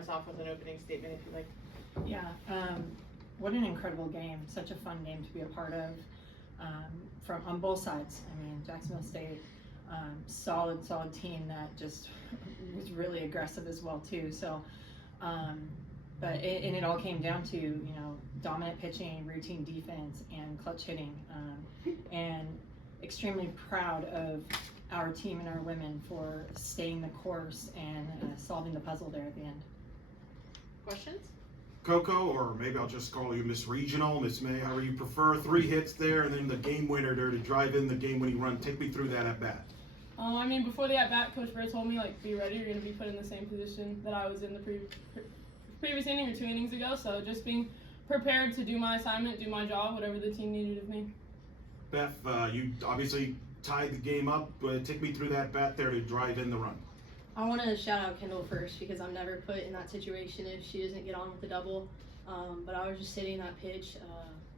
us off with an opening statement if you like. Yeah, what an incredible game. Such a fun game to be a part of from on both sides. I mean, Jacksonville State, solid team that just was really aggressive as well too. So, but it all came down to, you know, dominant pitching, routine defense, and clutch hitting. And extremely proud of our team and our women for staying the course and solving the puzzle there at the end. Questions? Coco, or maybe I'll just call you Miss Regional, Miss May, however you prefer. 3 hits there, and then the game winner there to drive in the game-winning run. Take me through that at bat. I mean, before the at-bat, Coach Bird told me, like, be ready. You're going to be put in the same position that I was in the previous inning or 2 innings ago. So just being prepared to do my assignment, do my job, whatever the team needed of me. Beth, you obviously tied the game up. Take me through that bat there to drive in the run. I want to shout out Kendall first because I'm never put in that situation if she doesn't get on with the double. But I was just sitting that pitch.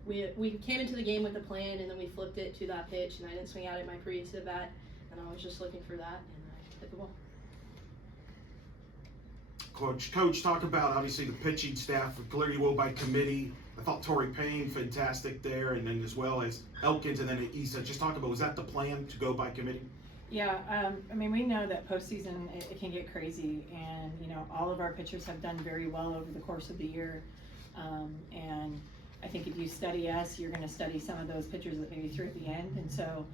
We came into the game with a plan, and then we flipped it to that pitch, and I didn't swing out at my previous at bat, and I was just looking for that, and I hit the ball. Coach, talk about obviously the pitching staff, clearly well by committee. I thought Tori Payne fantastic there, and then as well as Elkins and then Issa. Just talk about, was that the plan to go by committee? Yeah, I mean, we know that postseason it can get crazy, and you know, all of our pitchers have done very well over the course of the year, and I think if you study us, you're going to study some of those pitchers that maybe threw at the end, and so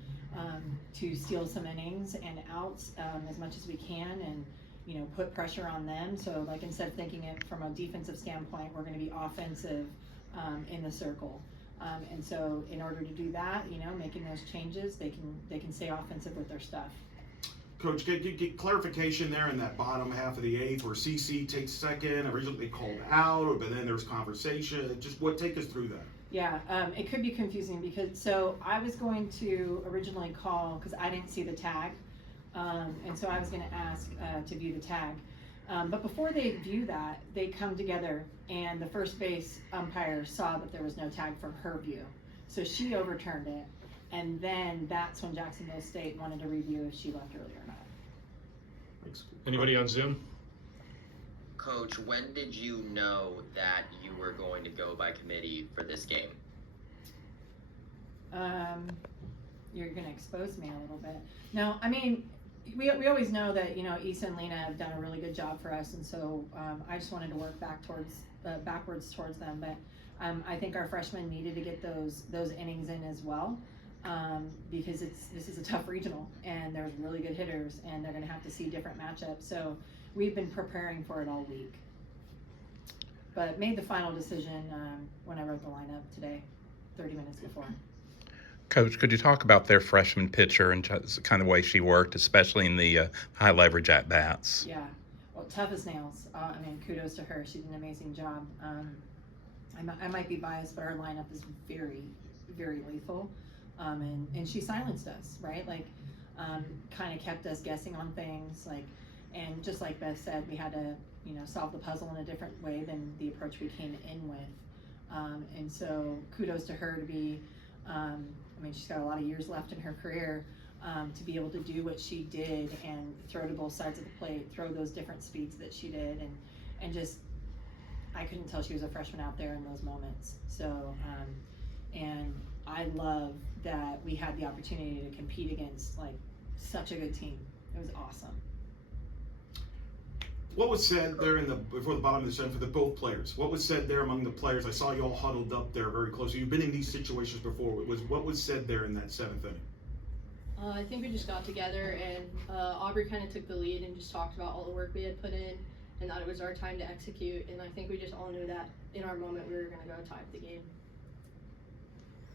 to steal some innings and outs as much as we can, and you know, put pressure on them. So like, instead of thinking it from a defensive standpoint, we're going to be offensive in the circle. And so in order to do that, you know, making those changes, they can stay offensive with their stuff. Coach, get clarification there in that bottom half of the 8th where CC takes second, originally called out, but then there's conversation. Just take us through that. Yeah, it could be confusing because, so I was going to originally call, because I didn't see the tag, and so I was going to ask to view the tag. But before they view that, they come together, and the first base umpire saw that there was no tag from her view. So she overturned it, and then that's when Jacksonville State wanted to review if she left early or not. Thanks. Anybody on Zoom? Coach, when did you know that you were going to go by committee for this game? You're going to expose me a little bit. No, I mean, we always know that, you know, Issa and Lena have done a really good job for us, and so I just wanted to work backwards towards them. But I think our freshmen needed to get those innings in as well, because this is a tough regional, and there's really good hitters, and they're going to have to see different matchups. So we've been preparing for it all week, but made the final decision when I wrote the lineup today, 30 minutes before. Coach, could you talk about their freshman pitcher and just kind of the way she worked, especially in the high leverage at bats? Yeah, well, tough as nails. I mean, kudos to her. She did an amazing job. I might be biased, but our lineup is very, very lethal. And she silenced us, right? Like, kind of kept us guessing on things. Like, and just like Beth said, we had to, you know, solve the puzzle in a different way than the approach we came in with. And so kudos to her to be. I mean, she's got a lot of years left in her career to be able to do what she did and throw to both sides of the plate, throw those different speeds that she did, and just, I couldn't tell she was a freshman out there in those moments. So, and I love that we had the opportunity to compete against like such a good team. It was awesome. What was said there before the bottom of the 7th for both players? What was said there among the players? I saw you all huddled up there very closely. You've been in these situations before. What was said there in that 7th inning? I think we just got together, and Aubrey kind of took the lead and just talked about all the work we had put in, and that it was our time to execute. And I think we just all knew that in our moment we were going to go tie up the game.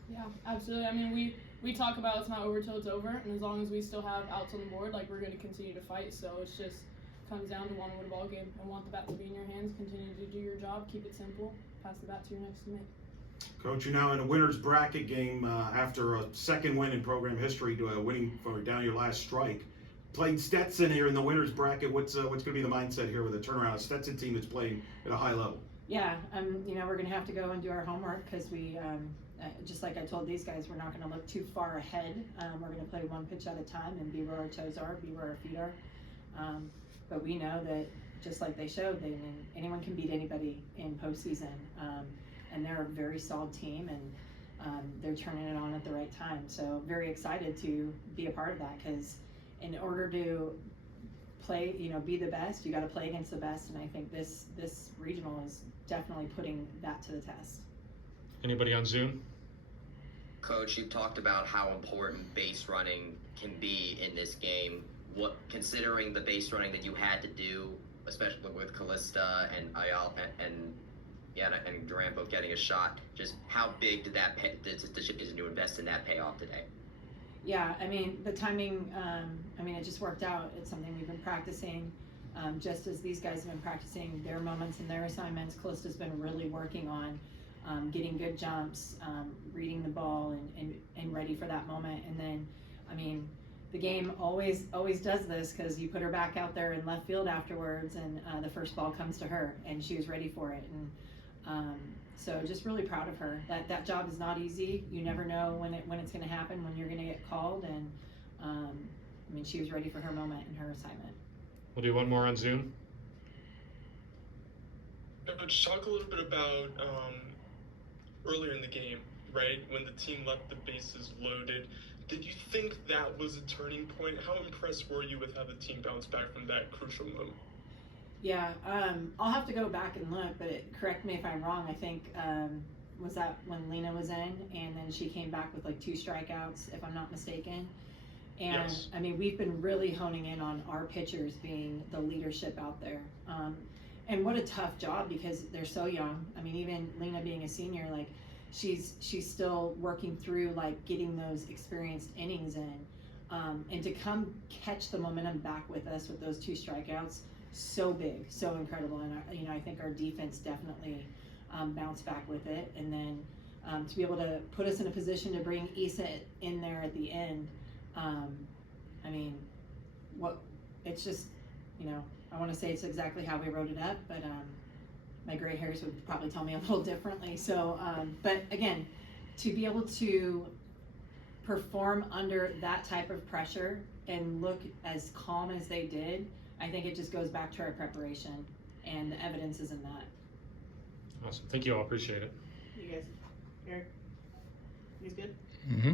Yeah, absolutely. I mean, we talk about it's not over till it's over, and as long as we still have outs on the board, like, we're going to continue to fight. So it's just comes down to wanting to win a ball game and want the bat to be in your hands, continue to do your job, keep it simple, pass the bat to your next teammate. Coach, you're now in a winner's bracket game after a second win in program history, winning for down your last strike. Played Stetson here in the winner's bracket. What's going to be the mindset here with a turnaround? A Stetson team that's playing at a high level. Yeah, you know, we're going to have to go and do our homework because we, just like I told these guys, we're not going to look too far ahead. We're going to play one pitch at a time and be where our toes are, be where our feet are. But we know that just like they showed. Anyone can beat anybody in postseason, and they're a very solid team, and they're turning it on at the right time. So very excited to be a part of that, because in order to play, be the best, you got to play against the best, and I think this regional is definitely putting that to the test. Anybody on Zoom? Coach, you've talked about how important base running can be in this game. What, considering the base running that you had to do, especially with Callista and Ayala and Durant both getting a shot, just how big did that decision to invest in that pay off today? Yeah, I mean, the timing, it just worked out. It's something we've been practicing, just as these guys have been practicing their moments and their assignments. Callista's been really working on getting good jumps, reading the ball, and ready for that moment. And then, the game always does this, because you put her back out there in left field afterwards, and the first ball comes to her, and she was ready for it. And so just really proud of her. That job is not easy. You never know when it's going to happen, when you're going to get called. And she was ready for her moment and her assignment. We'll do one more on Zoom. Coach, talk a little bit about earlier in the game, right, when the team left the bases loaded. Did you think that was a turning point? How impressed were you with how the team bounced back from that crucial moment? Yeah, I'll have to go back and look, but correct me if I'm wrong. I think, was that when Lena was in, and then she came back with like 2 strikeouts, if I'm not mistaken. And yes. We've been really honing in on our pitchers being the leadership out there. And what a tough job, because they're so young. Even Lena being a senior, like she's still working through like getting those experienced innings in, and to come catch the momentum back with us with those 2 strikeouts, so big, so incredible. And I think our defense definitely bounced back with it. And then to be able to put us in a position to bring Issa in there at the end, it's just, I want to say it's exactly how we wrote it up, but my gray hairs would probably tell me a little differently. So, but again, to be able to perform under that type of pressure and look as calm as they did, I think it just goes back to our preparation, and the evidence is in that. Awesome. Thank you all. Appreciate it. You guys, Eric, he's good? Mm-hmm.